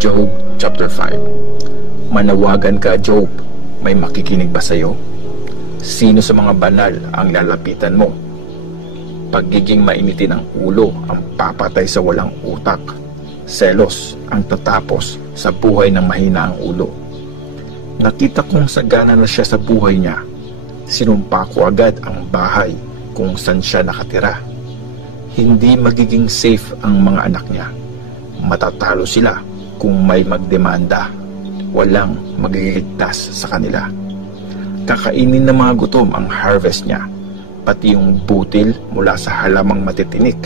Job chapter 5. Manawagan ka, Job, may makikinig ba sa'yo? Sino sa mga banal ang lalapitan mo? Pagiging mainitin ang ulo ang papatay sa walang utak. Selos ang tatapos sa buhay ng mahina ang ulo. Nakita kong sagana na siya sa buhay niya. Sinumpa ko agad ang bahay kung saan siya nakatira. Hindi magiging safe ang mga anak niya. Matatalo sila kung may magdemanda. Walang magliligtas sa kanila. Kakainin ng mga gutom ang harvest niya, pati yung butil mula sa halamang matitinik,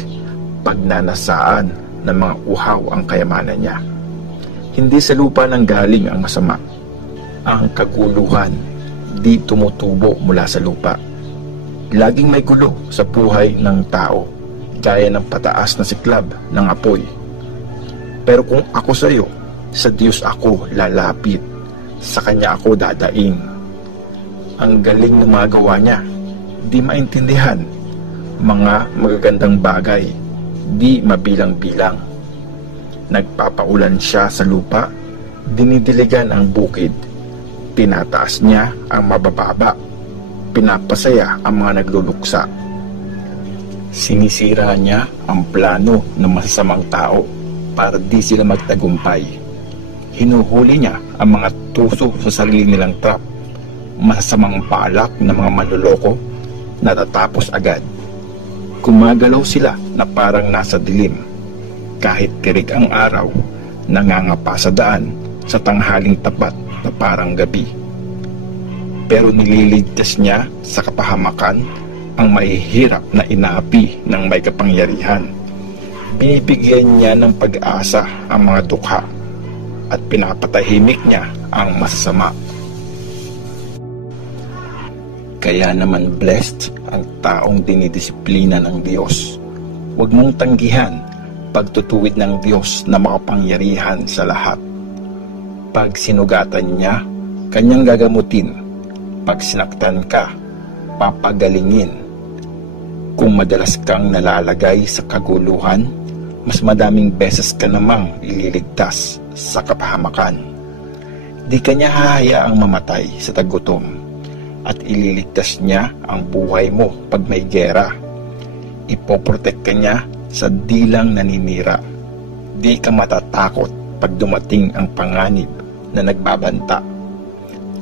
pagnanasaan ng mga uhaw ang kayamanan niya. Hindi sa lupa nang galing ang masama. Ang kaguluhan di tumutubo mula sa lupa. Laging may gulo sa buhay ng tao, gaya ng pataas na siklab ng apoy. Pero kung ako sa iyo, sa Diyos ako lalapit, sa Kanya ako dadaing. Ang galing ng mga gawa niya, di maintindihan. Mga magagandang bagay, di mabilang-bilang. Nagpapaulan siya sa lupa, dinidiligan ang bukid. Tinataas niya ang mabababa, pinapasaya ang mga nagluluksa. Sinisira niya ang plano ng masasamang tao para di sila magtagumpay. Hinuhuli niya ang mga tuso sa sarili nilang trap. Masasamang palak ng mga manloloko natatapos agad. Gumagalaw sila na parang nasa dilim. Kahit tirik ang araw, nangangapa sa daan sa tanghaling tapat na parang gabi. Pero nililigtas niya sa kapahamakan ang mahihirap na inaapi ng may kapangyarihan. Binibigyan niya ng pag-asa ang mga dukha at pinapatahimik niya ang masasama. Kaya naman blessed ang taong dinidisiplina ng Diyos. Huwag mong tanggihan pagtutuwid ng Diyos na makapangyarihan sa lahat. Pag sinugatan niya, Kanyang gagamutin. Pag sinaktan ka, papagalingin. Kung madalas kang nalalagay sa kaguluhan, mas madaming beses ka namang ililigtas sa kapahamakan. Di Kanya hahayaang mamatay sa tagutom, at ililigtas niya ang buhay mo pag may gera. Ipoprotect ka niya sa dilang naninira. Di ka matatakot pag dumating ang panganib na nagbabanta.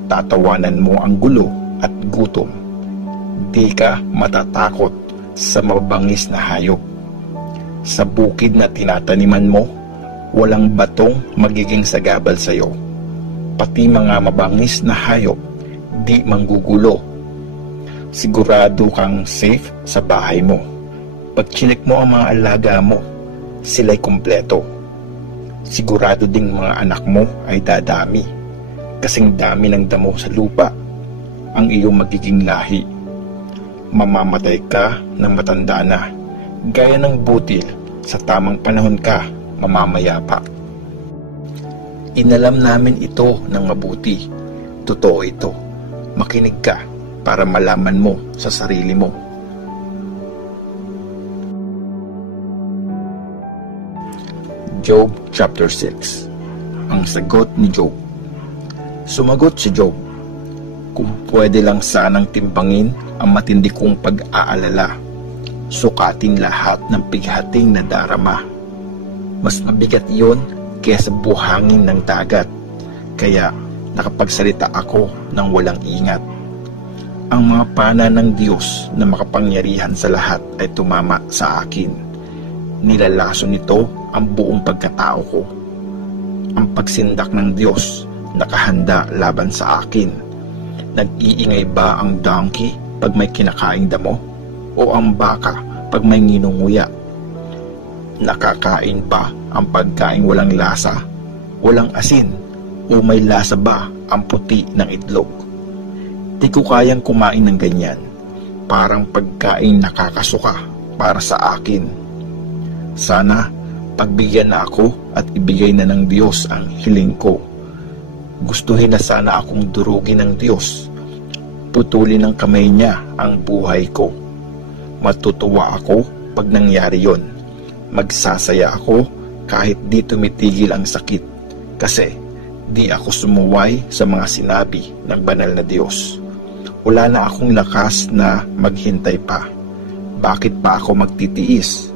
Tatawanan mo ang gulo at gutom. Di ka matatakot sa mabangis na hayop. Sa bukid na tinataniman mo, walang batong magiging sagabal sa iyo. Pati mga mabangis na hayop di manggugulo. Sigurado kang safe sa bahay mo. Pag chinek mo ang mga alaga mo, sila'y kumpleto. Sigurado ding mga anak mo ay dadami. Kasing dami ng damo sa lupa ang iyong magiging lahi. Mamamatay ka ng matanda na, gaya ng butil, sa tamang panahon ka mamamayapa. Inalam namin ito ng mabuti. Totoo ito. Makinig ka para malaman mo sa sarili mo. Job chapter 6. Ang sagot ni Job. Sumagot si Job, kung pwede lang sanang timbangin ang matindi kong pag-aalala, sukatin lahat ng pighating na darama. Mas mabigat iyon kaysa buhangin ng dagat, kaya nakapagsalita ako ng walang ingat. Ang mga pana ng Diyos na makapangyarihan sa lahat ay tumama sa akin. Nilalaso nito ang buong pagkatao ko. Ang pagsindak ng Diyos nakahanda laban sa akin. Nag-iingay ba ang donkey pag may kinakaing damo? O ang baka pag may nginunguya? Nakakain ba ang pagkaing walang lasa, walang asin, o may lasa ba ang puti ng itlog? Di ko kayang kumain ng ganyan. Parang pagkain nakakasuka para sa akin. Sana pagbigyan na ako at ibigay na ng Diyos ang hiling ko. Gustuhin na sana akong durugin ng Diyos. Putulin ng kamay niya ang buhay ko. Matutuwa ako pag nangyari yon. Magsasaya ako kahit di tumitigil ang sakit. Kasi di ako sumuway sa mga sinabi ng banal na Diyos. Wala na akong lakas na maghintay pa. Bakit pa ako magtitiis?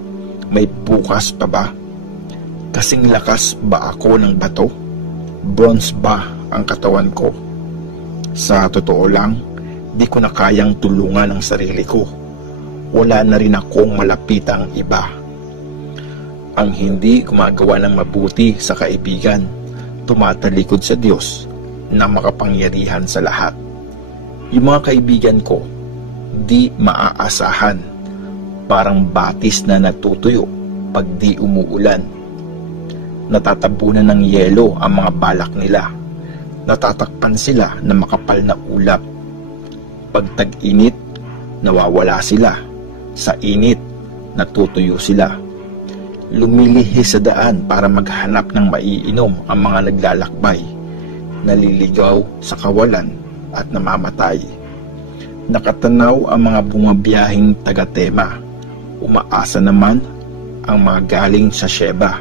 May bukas pa ba? Kasing lakas ba ako ng bato? Bronze ba ang katawan ko? Sa totoo lang, di ko na kayang tulungan ang sarili ko. Wala na rin akong malapitang iba. Ang hindi gumagawa ng mabuti sa kaibigan, tumatalikod sa Diyos na makapangyarihan sa lahat. Yung mga kaibigan ko, di maaasahan, parang batis na natutuyo pag di umuulan. Natatabunan ng yelo ang mga balak nila. Natatakpan sila ng makapal na ulap. Pag tag-init, nawawala sila. Sa init, natutuyo sila. Lumilihis sa daan para maghanap ng maiinom ang mga naglalakbay, naliligaw sa kawalan at namamatay. Nakatanaw ang mga bumabiyahing taga-Tema. Umaasa naman ang mga galing sa Sheba.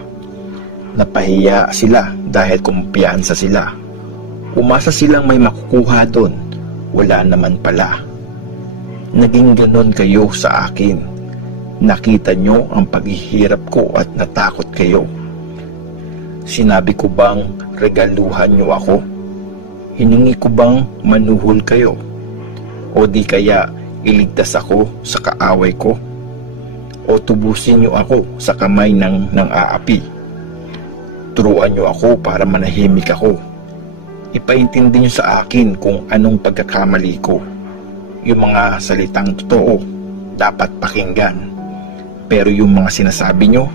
Napahiya sila dahil kumpiyansa sila. Umasa silang may makukuha doon. Wala naman pala. Naging ganon kayo sa akin. Nakita nyo ang paghihirap ko at natakot kayo. Sinabi ko bang regaluhan nyo ako? Hiningi ko bang manuhol kayo? O di kaya iligtas ako sa kaaway ko? O tubusin nyo ako sa kamay ng aapi? Turuan nyo ako para manahimik ako. Ipaintindi nyo sa akin kung anong pagkakamali ko. Yung mga salitang totoo, dapat pakinggan. Pero yung mga sinasabi nyo,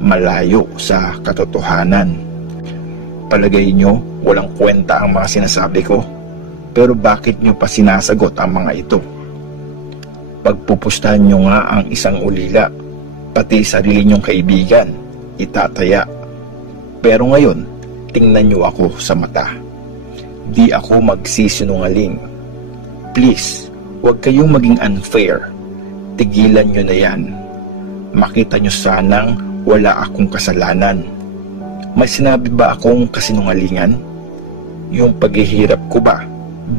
malayo sa katotohanan. Palagay nyo, walang kwenta ang mga sinasabi ko? Pero bakit nyo pa sinasagot ang mga ito? Pagpupustahan nyo nga ang isang ulila, pati sarili nyong kaibigan, itataya. Pero ngayon, tingnan nyo ako sa mata. Di ako magsisinungaling. Please, huwag kayong maging unfair. Tigilan nyo na yan. Makita nyo sanang wala akong kasalanan. May sinabi ba akong kasinungalingan? Yung paghihirap ko ba,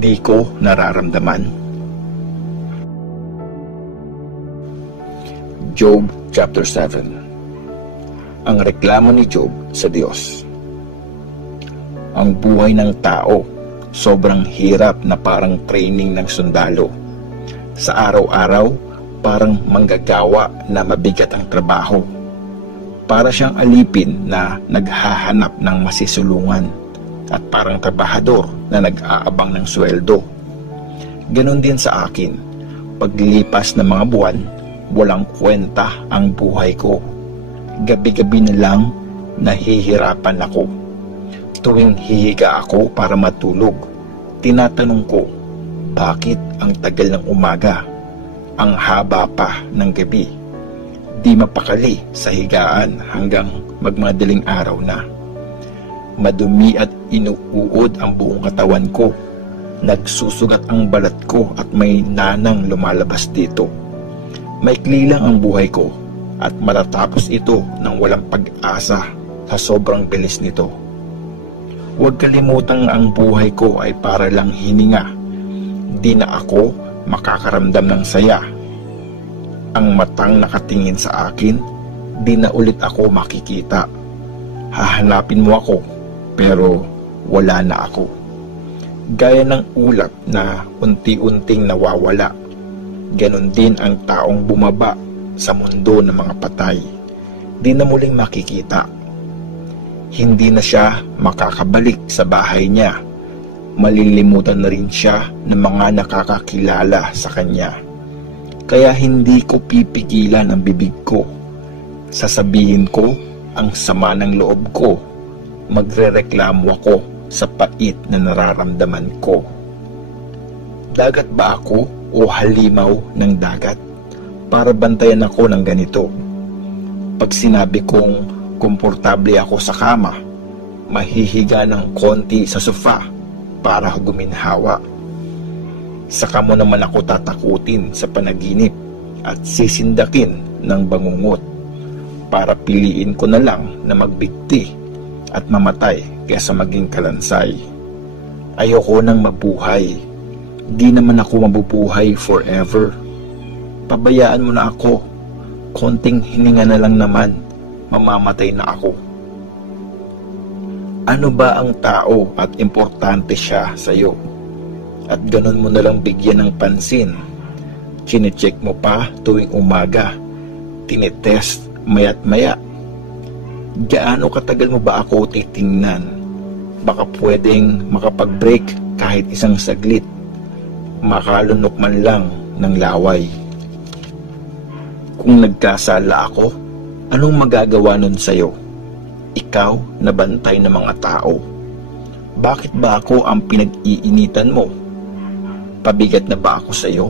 di ko nararamdaman? Job chapter 7. Ang reklamo ni Job sa Diyos. Ang buhay ng tao, sobrang hirap na parang training ng sundalo. Sa araw-araw, parang manggagawa na mabigat ang trabaho. Para siyang alipin na naghahanap ng masisulungan at parang trabahador na nag-aabang ng sweldo. Ganon din sa akin. Paglipas ng mga buwan, walang kwenta ang buhay ko. Gabi-gabi na lang nahihirapan ako. Tuwing hihiga ako para matulog, tinatanong ko, bakit ang tagal ng umaga? Ang haba pa ng gabi. Di mapakali sa higaan hanggang magmadaling araw na. Madumi at inuuod ang buong katawan ko. Nagsusugat ang balat ko at may nanang lumalabas dito. Maikli lang ang buhay ko at matatapos ito ng walang pag-asa sa sobrang bilis nito. Huwag kalimutang ang buhay ko ay para lang hininga. Di na ako makakaramdam ng saya. Ang matang nakatingin sa akin, di na ulit ako makikita. Hahanapin mo ako, pero wala na ako. Gaya ng ulap na unti-unting nawawala, ganon din ang taong bumaba sa mundo ng mga patay. Di na muling makikita. Hindi na siya makakabalik sa bahay niya. Malilimutan na rin siya ng mga nakakakilala sa kanya. Kaya hindi ko pipigilan ang bibig ko. Sasabihin ko ang sama ng loob ko. Magrereklamo ako sa pait na nararamdaman ko. Dagat ba ako o halimaw ng dagat? Para bantayan ako ng ganito. Pag sinabi kong komportable ako sa kama, mahihiga ng konti sa sofa para guminhawa. Saka mo naman ako tatakutin sa panaginip at sisindakin ng bangungot para piliin ko na lang na magbigti at mamatay kaysa maging kalansay. Ayoko nang mabuhay. Di naman ako mabubuhay forever. Pabayaan mo na ako. Konting hininga na lang naman, mamamatay na ako. Ano ba ang tao at importante siya sa iyo? At ganun mo na lang bigyan ng pansin. Chinecheck mo pa tuwing umaga. Tinetest maya't maya. Gaano katagal mo ba ako titingnan? Baka pwedeng makapag-break kahit isang saglit. Makalunok man lang ng laway. Kung nagkasala ako, anong magagawa nun sa'yo? Ikaw na bantay ng mga tao. Bakit ba ako ang pinag-iinitan mo? Pabigat na ba ako sa'yo?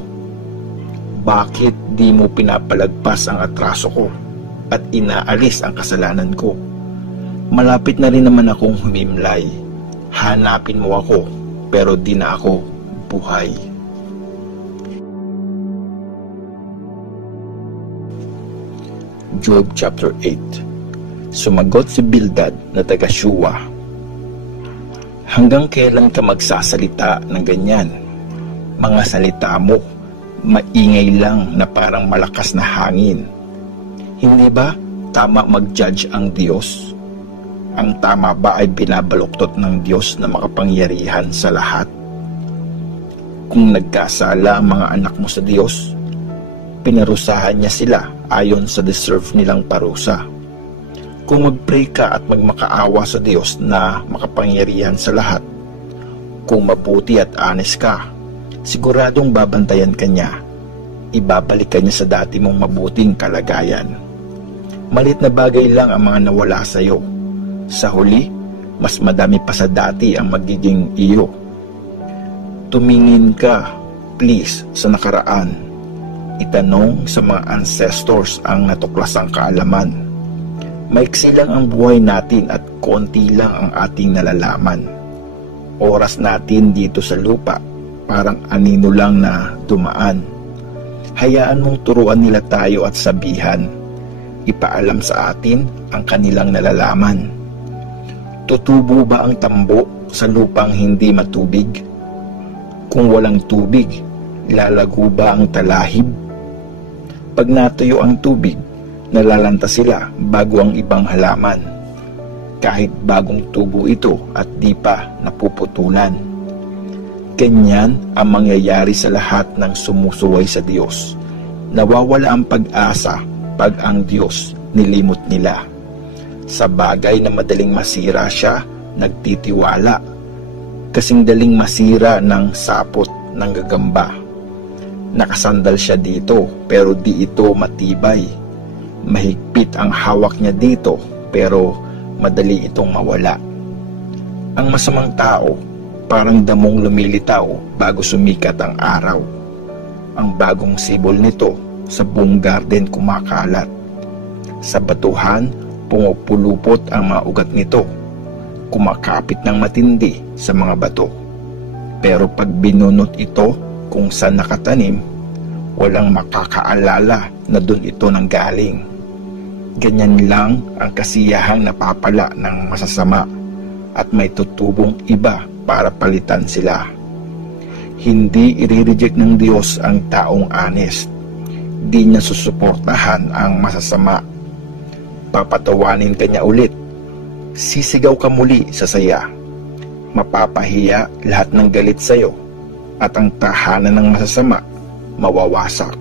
Bakit di mo pinapalagpas ang atraso ko at inaalis ang kasalanan ko? Malapit na rin naman akong humimlay. Hanapin mo ako, pero di na ako buhay. Job chapter 8. Sumagot si Bildad na taga Shuwa, hanggang kailan ka magsasalita ng ganyan? Mga salita mo, maingay lang na parang malakas na hangin. Hindi ba tama mag-judge ang Diyos? Ang tama ba ay binabaluktot ng Diyos na makapangyarihan sa lahat? Kung nagkasala ang mga anak mo sa Diyos, pinarusahan niya sila ayon sa deserve nilang parusa. Kung mag-pray ka at magmakaawa sa Diyos na makapangyarihan sa lahat, kung mabuti at honest ka, siguradong babantayan ka niya. Ibabalik ka niya sa dati mong mabuting kalagayan. Malit na bagay lang ang mga nawala sa iyo. Sa huli, mas madami pa sa dati ang magiging iyo. Tumingin ka, please, sa nakaraan. Itanong sa mga ancestors ang natuklasang kaalaman. Maiksi lang ang buhay natin at konti lang ang ating nalalaman. Oras natin dito sa lupa, parang anino lang na dumaan. Hayaan mong turuan nila tayo at sabihan. Ipaalam sa atin ang kanilang nalalaman. Tutubo ba ang tambo sa lupang hindi matubig? Kung walang tubig, lalago ba ang talahib? Pag natuyo ang tubig, nalalanta sila bago ang ibang halaman, kahit bagong tubo ito at di pa napuputulan. Ganyan ang mangyayari sa lahat ng sumusuway sa Diyos. Nawawala ang pag-asa pag ang Diyos nilimot nila. Sa bagay na madaling masira siya, nagtitiwala. Kasing daling masira ng sapot ng gagamba. Nakasandal siya dito pero di ito matibay. Mahigpit ang hawak niya dito pero madali itong mawala. Ang masamang tao parang damong lumilitaw bago sumikat ang araw. Ang bagong sibol nito sa buong garden kumakalat. Sa batuhan, pumupulupot ang mga ugat nito. Kumakapit ng matindi sa mga bato. Pero pag binunot ito kung saan nakatanim, walang makakaalala na dun ito nanggaling. Ganyan lang ang kasiyahang napapala ng masasama at may tutubong iba para palitan sila. Hindi i-reject ng Diyos ang taong honest. Di niya susuportahan ang masasama. Papatawanin ka niya ulit. Sisigaw ka muli sa saya. Mapapahiya lahat ng galit sa iyo at ang tahanan ng masasama mawawasak.